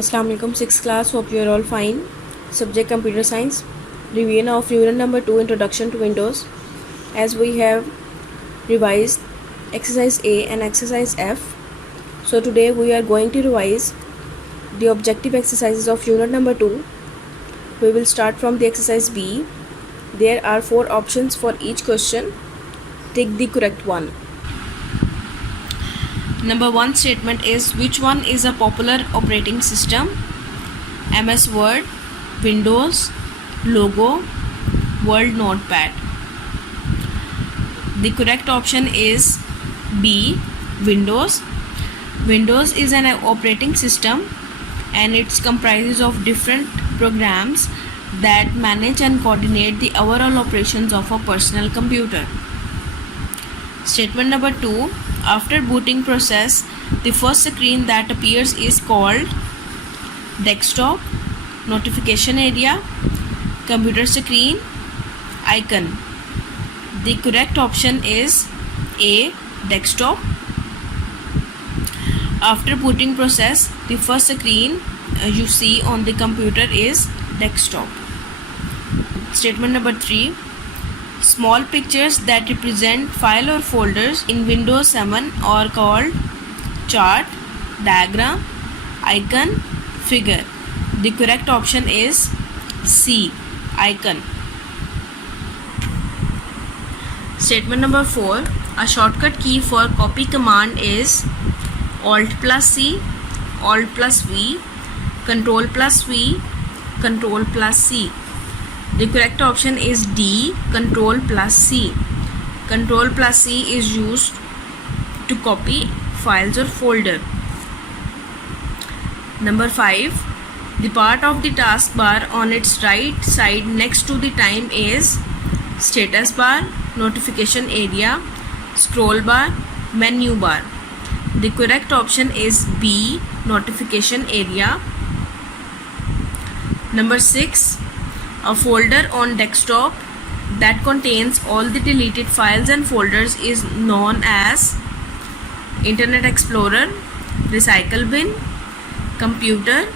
Assalamu alaikum, 6th class. Hope you are all fine. Subject computer science. Revision of unit number 2, introduction to Windows. As we have revised exercise A and exercise F, so today we are going to revise the objective exercises of unit number 2. We will start from the exercise B. There are 4 options for each question. Take the correct one. Number 1 statement is, which one is a popular operating system? MS Word, Windows, Logo, World Notepad. The correct option is B, Windows. Windows is an operating system and it comprises of different programs that manage and coordinate the overall operations of a personal computer. Statement number 2, after booting process, the first screen that appears is called desktop, notification area, computer screen, icon. The correct option is A, desktop. After booting process, the first screen you see on the computer is desktop. Statement number 3, small pictures that represent file or folders in Windows 7 are called chart, diagram, icon, figure. The correct option is C, icon. Statement number 4, a shortcut key for copy command is Alt plus C, Alt plus V, Control plus V, Control plus C. The correct option is D, Control plus C. Control plus C is used to copy files or folder. Number 5, the part of the taskbar on its right side next to the time is status bar, notification area, scroll bar, menu bar. The correct option is B, notification area. Number 6, a folder on desktop that contains all the deleted files and folders is known as Internet Explorer, Recycle Bin, Computer,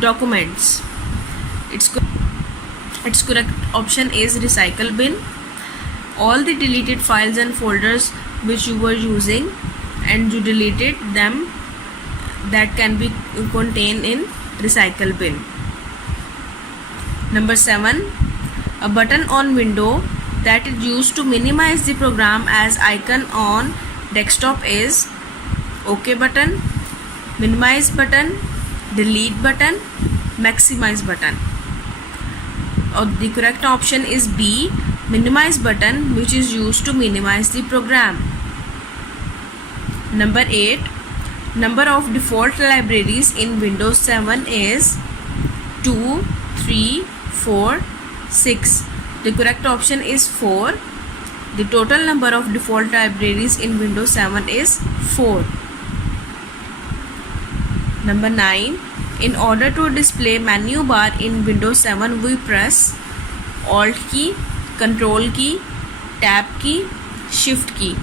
Documents. Its correct option is Recycle Bin. All the deleted files and folders which you were using and you deleted them, that can be contained in Recycle Bin. Number 7, a button on window that is used to minimize the program as icon on desktop is OK button, minimize button, delete button, maximize button. The correct option is B, minimize button, which is used to minimize the program. Number 8, number of default libraries in Windows 7 is 2, 3, 4, 6. The correct option is 4. The total number of default libraries in Windows 7 is 4. Number 9, in order to display menu bar in Windows 7, we press Alt key, Control key, Tab key, Shift key.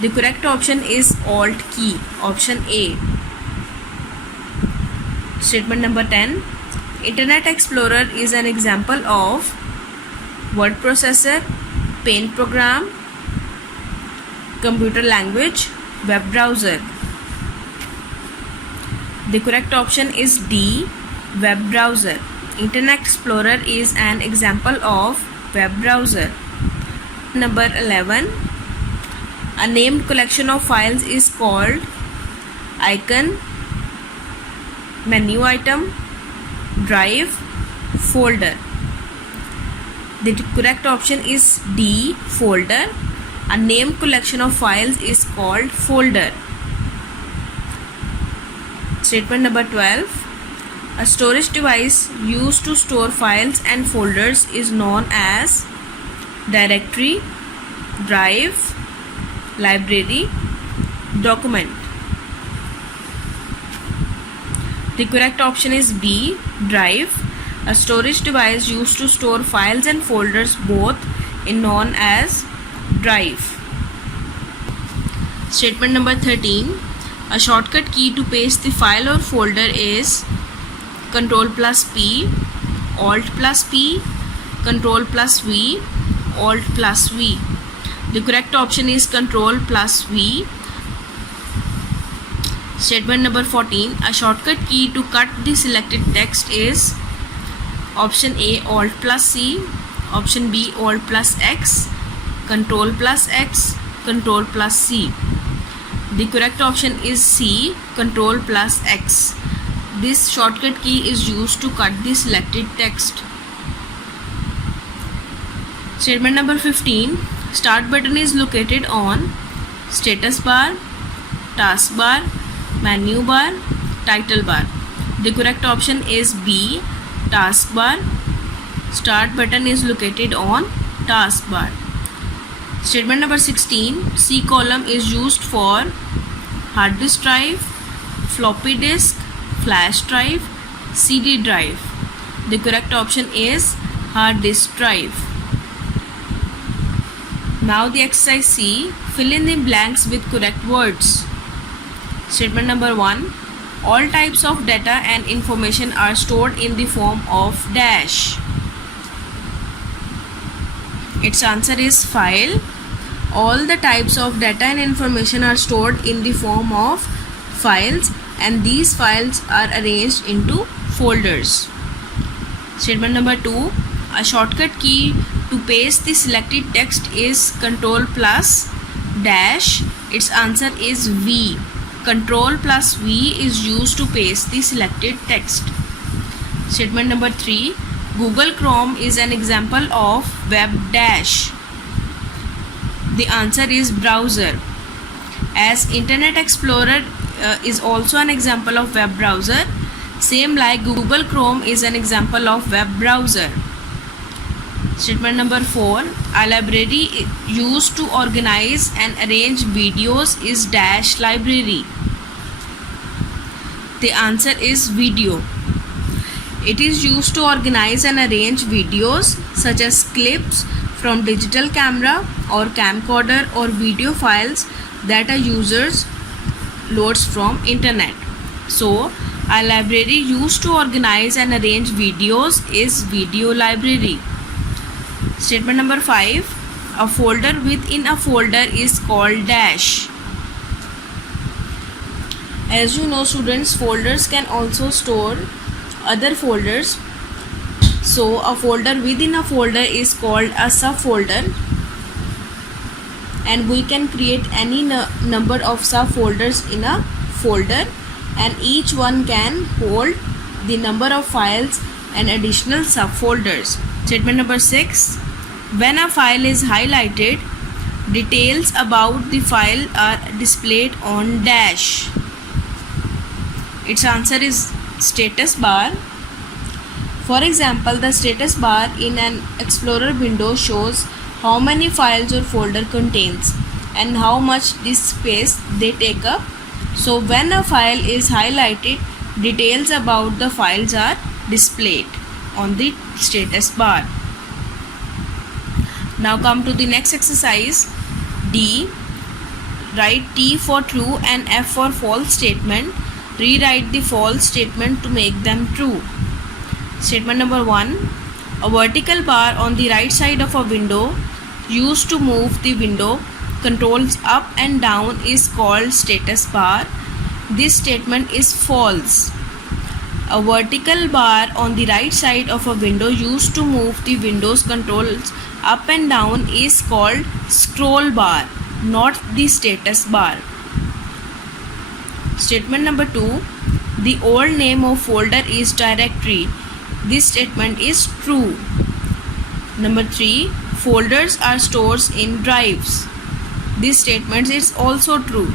The correct option is Alt key, option A. Statement number 10, Internet Explorer is an example of word processor, paint program, computer language, web browser. The correct option is D, web browser. Internet Explorer is an example of web browser. Number 11, a named collection of files is called icon, menu item, drive, folder. The correct option is D, folder. A named collection of files is called folder. Statement number 12, a storage device used to store files and folders is known as directory, drive, library, document. The correct option is B, drive. A storage device used to store files and folders both is known as drive. Statement number 13, A shortcut key to paste the file or folder is Control plus P, Alt plus P, Control plus V, Alt plus V. The correct option is Control plus V. Statement number 14. A shortcut key to cut the selected text is option A, Alt plus C, option B, Alt plus X, Control plus X, Control plus C. The correct option is C, Control plus X. This shortcut key is used to cut the selected text. Statement number 15. Start button is located on status bar, taskbar, menu bar, title bar. The correct option is B, taskbar. Start button is located on taskbar. Statement number 16. C column is used for hard disk drive, floppy disk, flash drive, CD drive. The correct option is hard disk drive. Now the exercise C. Fill in the blanks with correct words. Statement number 1. All types of data and information are stored in the form of dash. Its answer is file. All the types of data and information are stored in the form of files, and these files are arranged into folders. Statement number 2. A shortcut key to paste the selected text is Control plus dash. Its answer is V. Control plus V is used to paste the selected text. Statement number 3. Google Chrome is an example of web dash. The answer is browser, as Internet Explorer is also an example of web browser, same like Google Chrome is an example of web browser. Statement number 4. A library used to organize and arrange videos is dash library. The answer is video. It is used to organize and arrange videos such as clips from digital camera or camcorder or video files that a user loads from internet. So, a library used to organize and arrange videos is video library. Statement number 5. A folder within a folder is called dash. As you know, students, folders can also store other folders. So a folder within a folder is called a subfolder, and we can create any number of subfolders in a folder, and each one can hold the number of files and additional subfolders. Statement number 6. When a file is highlighted, details about the file are displayed on dash. Its answer is status bar. For example, the status bar in an Explorer window shows how many files your folder contains and how much disk space they take up. So when a file is highlighted, details about the files are displayed on the status bar. Now come to the next exercise. D. Write T for true and F for false statement. Rewrite the false statement to make them true. Statement number 1. A vertical bar on the right side of a window used to move the window controls up and down is called status bar. This statement is false. A vertical bar on the right side of a window used to move the window's controls up and down is called scroll bar, not the status bar. Statement number 2. The old name of folder is directory. This statement is true. Number 3. Folders are stores in drives. This statement is also true.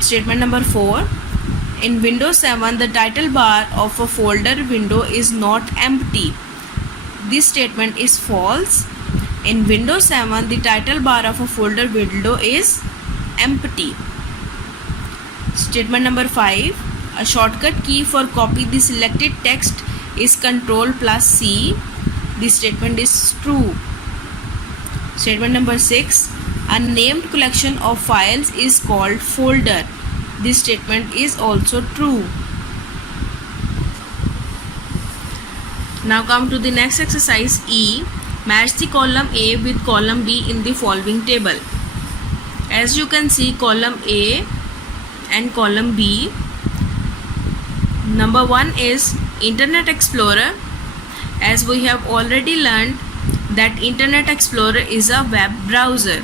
Statement number 4. In Windows 7, the title bar of a folder window is not empty. This statement is false. In Windows 7, the title bar of a folder window is empty. Statement number 5. A shortcut key for copy the selected text is Control plus C. This statement is true. Statement number 6. A named collection of files is called folder. This statement is also true. Now come to the next exercise E. Match the column A with column B in the following table. As you can see, column A and column B. Number 1 is Internet Explorer. As we have already learned that Internet Explorer is a web browser.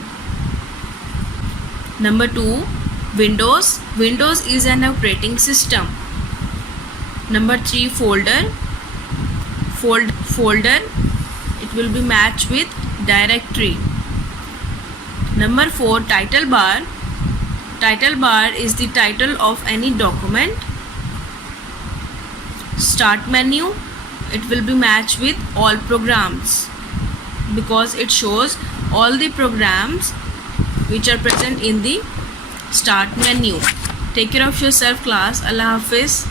Number 2, Windows. Windows is an operating system. Number 3, folder. Folder, it will be matched with directory. Number 4, title bar. Title bar is the title of any document. Start menu, it will be matched with all programs because it shows all the programs which are present in the start menu. Take care of yourself, class. Allah Hafiz.